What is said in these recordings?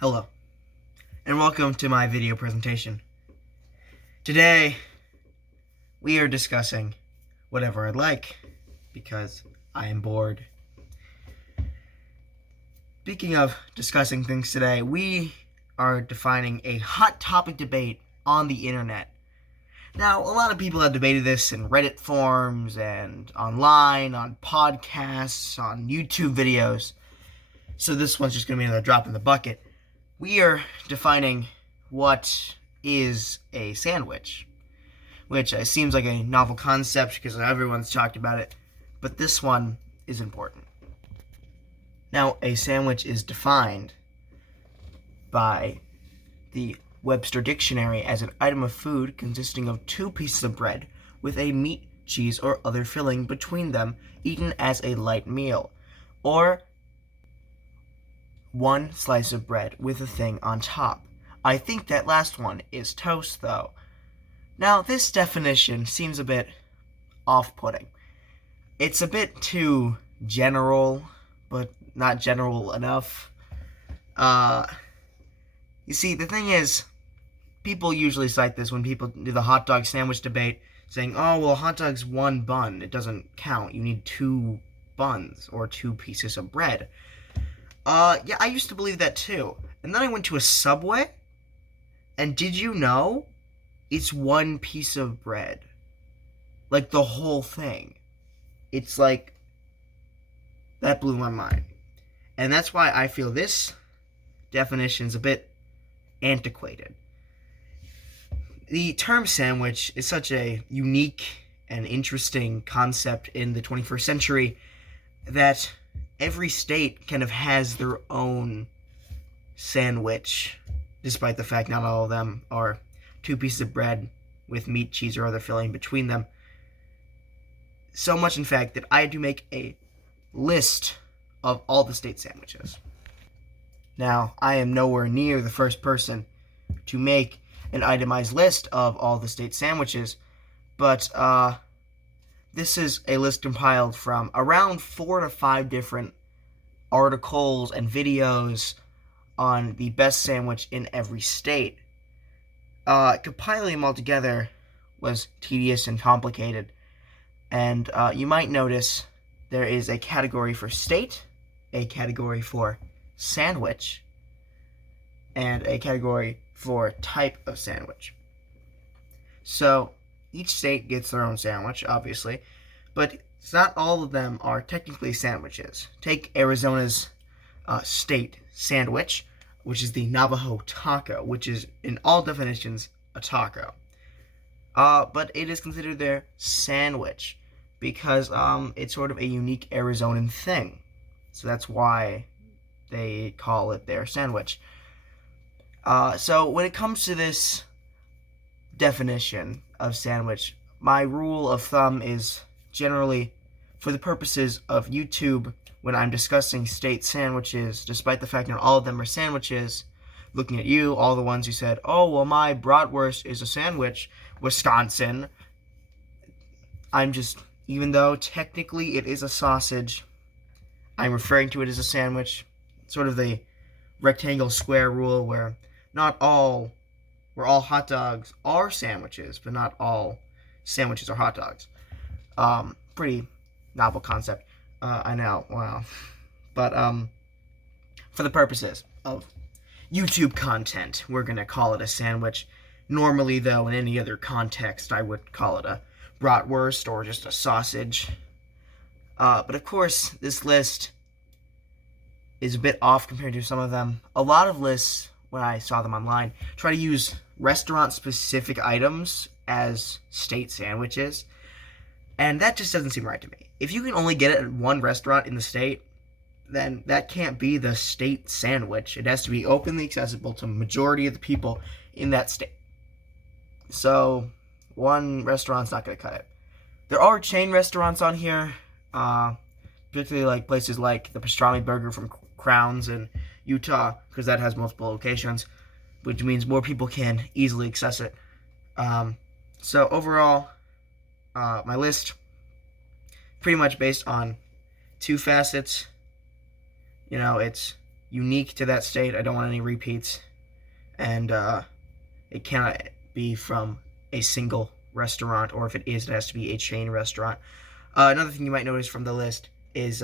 Hello, and welcome to my video presentation. Today, we are discussing whatever I'd like, because I am bored. Speaking of discussing things today, we are defining a hot topic debate on the internet. Now, a lot of people have debated this in Reddit forums and online, on podcasts, on YouTube videos, so this one's just going to be another drop in the bucket. We are defining what is a sandwich, which seems like a novel concept because everyone's talked about it, but this one is important. Now, a sandwich is defined by the Webster Dictionary as an item of food consisting of two pieces of bread with a meat, cheese, or other filling between them, eaten as a light meal, or one slice of bread with a thing on top. I think that last one is toast, though. Now, this definition seems a bit off-putting. It's a bit too general, but not general enough. You see, the thing is, people usually cite this when people do the hot dog sandwich debate, saying, oh, well, hot dog's one bun. It doesn't count. You need two buns or two pieces of bread. Yeah, I used to believe that too. And then I went to a Subway, and did you know it's one piece of bread? Like, the whole thing. It's like, that blew my mind. And that's why I feel this definition's a bit antiquated. The term sandwich is such a unique and interesting concept in the 21st century that every state kind of has their own sandwich, despite the fact not all of them are two pieces of bread with meat, cheese, or other filling between them. So much, in fact, that I had to make a list of all the state sandwiches. Now, I am nowhere near the first person to make an itemized list of all the state sandwiches, but this is a list compiled from around 4 to 5 different articles and videos on the best sandwich in every state. Compiling them all together was tedious and complicated, and you might notice there is a category for state, a category for sandwich, and a category for type of sandwich. So each state gets their own sandwich, obviously, but not all of them are technically sandwiches. Take Arizona's state sandwich, which is the Navajo taco, which is, in all definitions, a taco. But it is considered their sandwich because it's sort of a unique Arizonan thing. So that's why they call it their sandwich. So when it comes to this definition of sandwich, my rule of thumb is generally, for the purposes of YouTube, when I'm discussing state sandwiches, despite the fact that all of them are sandwiches, looking at you, all the ones who said, oh, well, my bratwurst is a sandwich, Wisconsin, I'm just, even though technically it is a sausage, I'm referring to it as a sandwich, sort of the rectangle square rule where all hot dogs are sandwiches, but not all sandwiches are hot dogs. Pretty novel concept. I know, wow. But, for the purposes of YouTube content, we're gonna call it a sandwich. Normally, though, in any other context, I would call it a bratwurst or just a sausage. But of course, this list is a bit off compared to some of them. A lot of lists, when I saw them online, try to use restaurant-specific items as state sandwiches, and that just doesn't seem right to me. If you can only get it at one restaurant in the state, then that can't be the state sandwich. It has to be openly accessible to the majority of the people in that state. So, one restaurant's not going to cut it. There are chain restaurants on here, particularly like places like the Pastrami Burger from Crowns in Utah, because that has multiple locations, which means more people can easily access it. So overall, my list pretty much based on two facets. You know, it's unique to that state. I don't want any repeats. And it cannot be from a single restaurant, or if it is, it has to be a chain restaurant. Another thing you might notice from the list is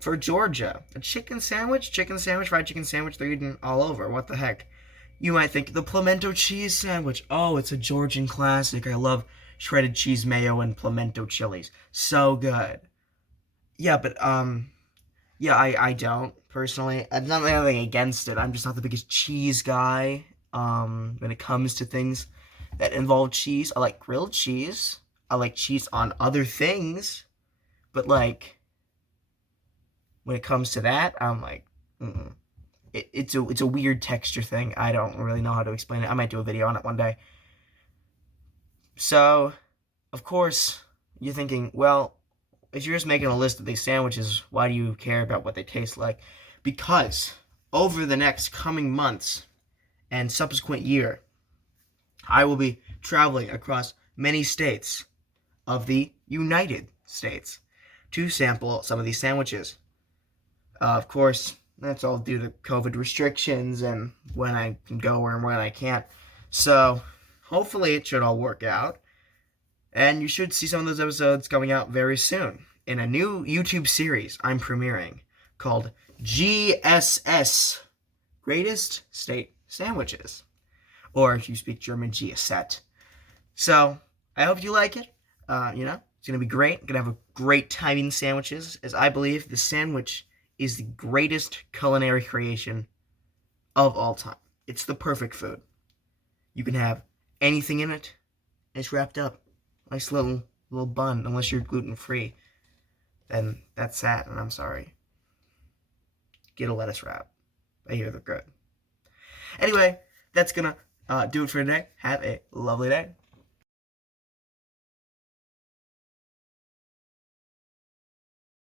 for Georgia, a chicken sandwich, fried chicken sandwich, they're eating all over. What the heck? You might think the pimento cheese sandwich. Oh, it's a Georgian classic. I love shredded cheese mayo and pimento chilies. So good. Yeah, but yeah, I don't personally. I'm not anything against it. I'm just not the biggest cheese guy. When it comes to things that involve cheese, I like grilled cheese. I like cheese on other things, but like when it comes to that, I'm like, it's a weird texture thing. I don't really know how to explain it. I might do a video on it one day. So, of course, you're thinking, well, if you're just making a list of these sandwiches, why do you care about what they taste like? Because over the next coming months and subsequent year, I will be traveling across many states of the United States to sample some of these sandwiches. Of course, that's all due to COVID restrictions and when I can go and when I can't. So, hopefully it should all work out. And you should see some of those episodes coming out very soon in a new YouTube series I'm premiering called GSS, Greatest State Sandwiches. Or if you speak German, GSS. So, I hope you like it. It's going to be great. I'm going to have a great time eating sandwiches, as I believe the sandwich is the greatest culinary creation of all time. It's the perfect food. You can have anything in it, and it's wrapped up. Nice little bun, unless you're gluten-free. Then that's sad, and I'm sorry. Get a lettuce wrap. I hear they're good. Anyway, that's gonna do it for today. Have a lovely day.